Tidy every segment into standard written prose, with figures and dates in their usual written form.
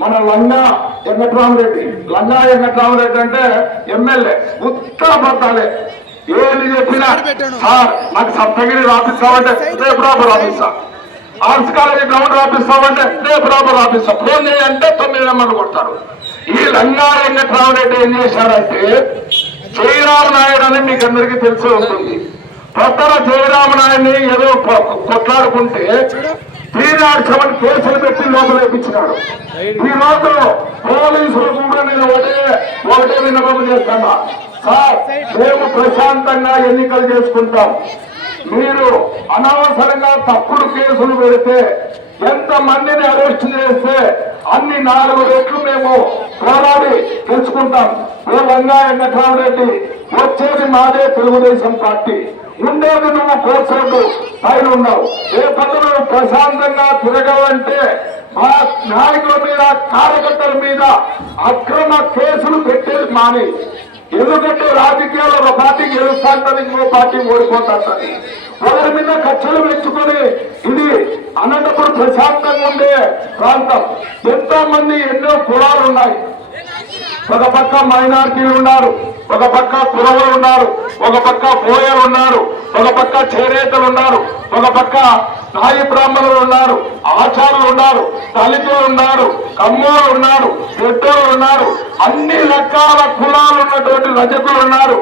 మన లంగా వెంకట్రామరెడ్డి అంటే ఎమ్మెల్యే ఉత్తరపడతాలే ఏది చెప్పినా సార్ నాకు సప్తగిరి రాపిస్తామంటే రేపు రాపిస్తా, ఆర్ట్స్ కాలేజీ గ్రౌండ్ రాపిస్తామంటే రేపు రాపిస్తా, ఫోన్ చేయంటే 9 నెంబర్లు కొడతారు. ఈ లంగా వెంకట్రామరెడ్డి ఏం చేశారంటే జయరామ నాయుడు అని మీకు అందరికీ తెలిసి ఉంటుంది. ప్రొద్దన జయరామ నాయుడిని ఏదో కొట్లాడుకుంటే 307 కేసులు పెట్టి లోపలేపించినాడు. ఈ రోజు పోలీసులు కూడా నేను ఒకటే విన్నపం చేస్తాను, సార్ మేము ప్రశాంతంగా ఎన్నికలు చేసుకుంటాం, మీరు అనవసరంగా తప్పుడు కేసులు పెడితే ఎంత మందిని అరెస్ట్ చేస్తే అన్ని 4 రెట్లు మేము పోరాడి తెచ్చుకుంటాం. ఓ లంగా వెంకట్రామరెడ్డి వచ్చేది మాదే తెలుగుదేశం పార్టీ, ఉండేది నువ్వు కోర్టు పైన ఉన్నావు. ఏ పనులు ప్రశాంతంగా తిరగాలంటే మా నాయకుల మీద కార్యకర్తల మీద అక్రమ కేసులు పెట్టేది మాని. ఎందుకంటే రాజకీయాల్లో ఒక పార్టీ గెలుస్తాంటది, ఇంకో పార్టీ ఓడిపోతాంటది. ఒకరి మీద కక్షలు పెంచుకొని ఇది అనంతపురం ప్రశాంతంగా ఉండే ప్రాంతం. ఎంతో మంది ఎన్నో కులాలు ఉన్నాయి. ఒక పక్క మైనార్టీలు ఉన్నారు, ఒక పక్క కురవలు ఉన్నారు, ఒక పక్క బోయలు ఉన్నారు, ఒక పక్క చేనేతలు ఉన్నారు, ఒక పక్క నాయి బ్రాహ్మణులు ఉన్నారు, ఆచారులు ఉన్నారు, దళితులు ఉన్నారు, కమ్మోలు ఉన్నారు, రెడ్డోలు ఉన్నారు, అన్ని రకాల కులాలు ఉన్నటువంటి రజకులు ఉన్నారు.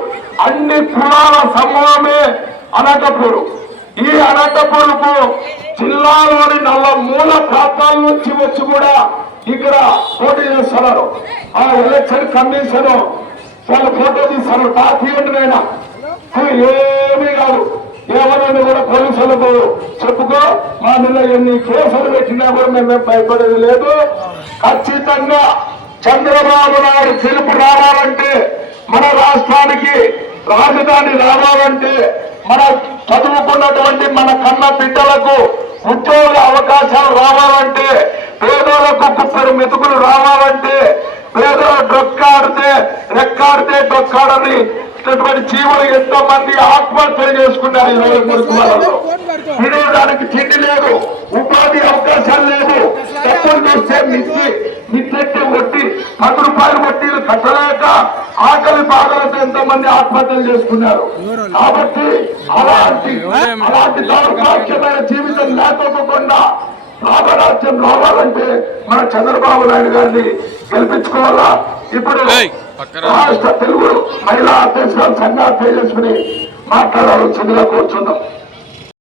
అన్ని కులాల సమూహమే అనంతపురం. ఈ అనంతపురంకు జిల్లాలోని 4 మూల ప్రాంతాల నుంచి వచ్చి కూడా ఇక్కడ పోటీ చేస్తున్నారు. ఆ ఎలక్షన్ కమిషన్ వాళ్ళు ఫోటో తీస్తారు, తాకియండినైనా ఏమీ కాదు. ఏమన్నా కూడా పోలీసులకు చెప్పుకో, మా మీద ఎన్ని కేసులు పెట్టినా కూడా మేము భయపడేది లేదు. ఖచ్చితంగా చంద్రబాబు నాయుడు గెలుపు రావాలంటే, మన రాష్ట్రానికి రాజధాని రావాలంటే, మన చదువుకున్నటువంటి మన కన్న బిడ్డలకు ఉద్యోగ అవకాశాలు రావాలంటే, పేదలకు కుప్పరు మెతుకులు రావాలంటే, పేదలు రెక్కాడితే డొక్కాడని జీవులు ఎంతో మంది ఆత్మహత్యలు చేసుకున్నారు. 23 తినేదానికి తిండి లేదు, ఉపాధి అవకాశాలు లేదు. డబ్బులు చూస్తే మిత్తెట్టి కొట్టి 10 రూపాయలు వడ్డీలు కట్టలేక ఆకలి బాధలతో ఎంతో మంది ఆత్మహత్యలు చేసుకున్నారు. కాబట్టి అలాంటి దౌర్భాగ్యమైన జీవితం లేకపోకుండా రామరాజ్యం రావాలంటే మన చంద్రబాబు నాయుడు గారిని గెలిపించుకోవాలా. ఇప్పుడు రాష్ట్ర తెలుగు మహిళా అధ్యక్షుల సంఘాలు తేజస్విని మాట్లాడాల్సిందిగా కూర్చుందాం.